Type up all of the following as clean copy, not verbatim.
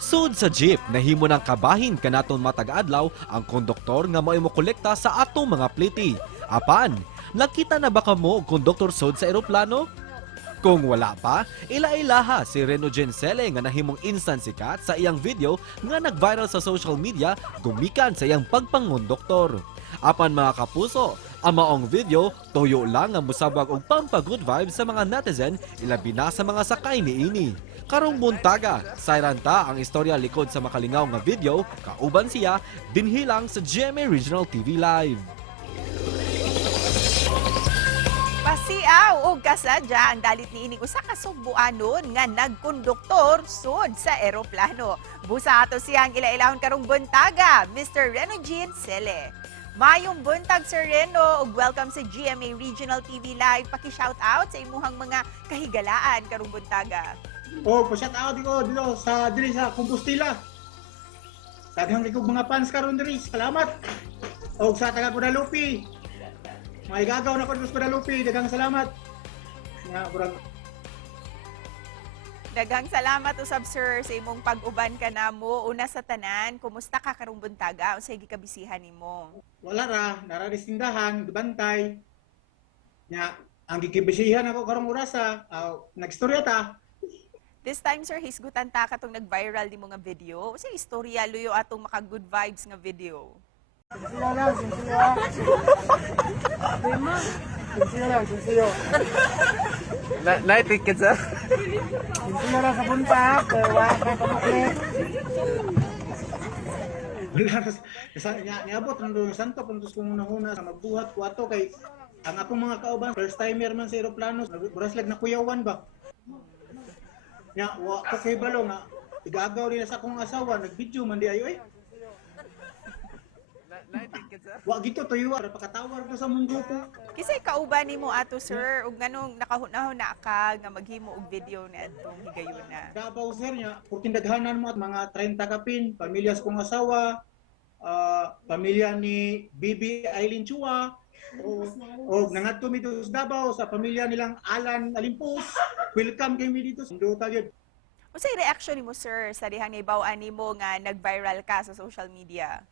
Sud sa jeep, nahimo ng kabahin kanaton matag adlaw ang konduktor nga mo'y mokolekta sa atong mga pliti. Apan, nakita na ba kamo og konduktor sud sa eroplano? Kung wala pa, ila-ilaha si Reno Gensele nga nahimong instant sikat sa iyang video nga nag-viral sa social media gumikan sa iyang pagpangonduktor. Apan mga kapuso, ang maong video tuyo lang ang musabag og pampa-good vibes sa mga netizen ilabi na sa mga sakay niini. Karong buntaga, sayranta ang istorya likod sa makalingaw nga video, kauban siya dinhilang sa GMA Regional TV Live. Pasiaw og kasadya ang dalit niining usa ka Sugbuanon nga nagkonduktor sud sa eroplano. Busa ato siyang ila-ilahon karong buntaga, Mr. Reno Gensele. Mayong buntag Sir Reno ug welcome sa GMA Regional TV Live. Paki-shout out sa imuhang mga kahigalaan karong buntaga. Pa-shout out dito sa Compostela. Daghang likog mga fans karon diri. Salamat. Og sa taga Guadalupe. May gagaw na ko sa Guadalupe. Daghang salamat. Nga burang Daghang salamat usab sir sa imong pag-uban kanamo. Una sa tanan, kumusta ka karong buntaga? Unsay gikabisihan nimo? wala ra, nararis tindahan, gibantay. Nya ang gikibisihan ako karong orasa, nagstorya ta. This time sir, hisgutan ta katong nag-viral nimo nga video. Unsay istorya luyo atong maka-good vibes nga video? Night ticket, sir. Sinsiya sa buntag, wala ka pamaklit. Niabot ng doon santo puntos kong una-una sa magbuhat ko ato kay ang akong mga kauban first timer man sa eroplano buraslag na kuyawan ba nya wa ko kay balo nga igagaw nila sa akong asawa nagvideo man di ayo Night ticket, sir. wa gito tuyo para pakatawar ko sa mong grupo. Kisay kauban nimo ato sir ug nganong nakahunahon na ka nga maghimo og video na atong higayuna. Davao sir nya kurtin daghanan mo at mga 30 kapin pamilya sa kong asawa, pamilya ni Bibi Aileen Chua o nangadto mi dito sa Davao sa pamilya nilang Alan Alimpos. Welcome kay mi dito sa Duta gyud. Unsay reaction nimo sir sa dihang naibaw-an nimo nga nag-viral ka sa social media?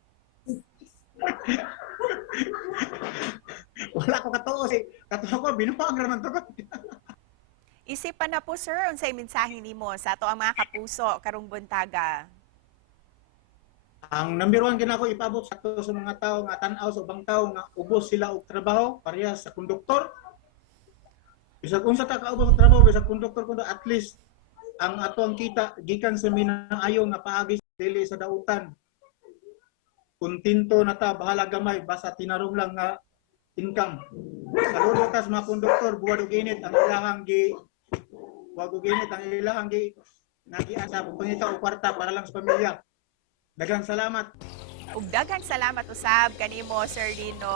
Wala ko katuo si katuo ko binuang ra man to. Isipan na po sir unsay mensahe nimo sa ato ang mga kapuso karong buntaga. Ang number one ginako ipabot sa to sa mga tao nga tan-aw sa ubang tao nga ubos sila og trabaho parehas sa konduktor. Bisag unsa ta kaubos sa trabaho bisag konduktor kundo at least ang ato ang kita gikan sa minaayo nga paagi dili sa dautan. Kuntinto na ta bahala gamay basta tinarong lang nga income. Saludo ta sa mga konduktor buwad og init ang ilahang gi wag og init ang ilahang gi nagiasa pangita og kwarta para lang sa pamilya. Daghang salamat. Ug daghang salamat usab kanimo Sir Reno.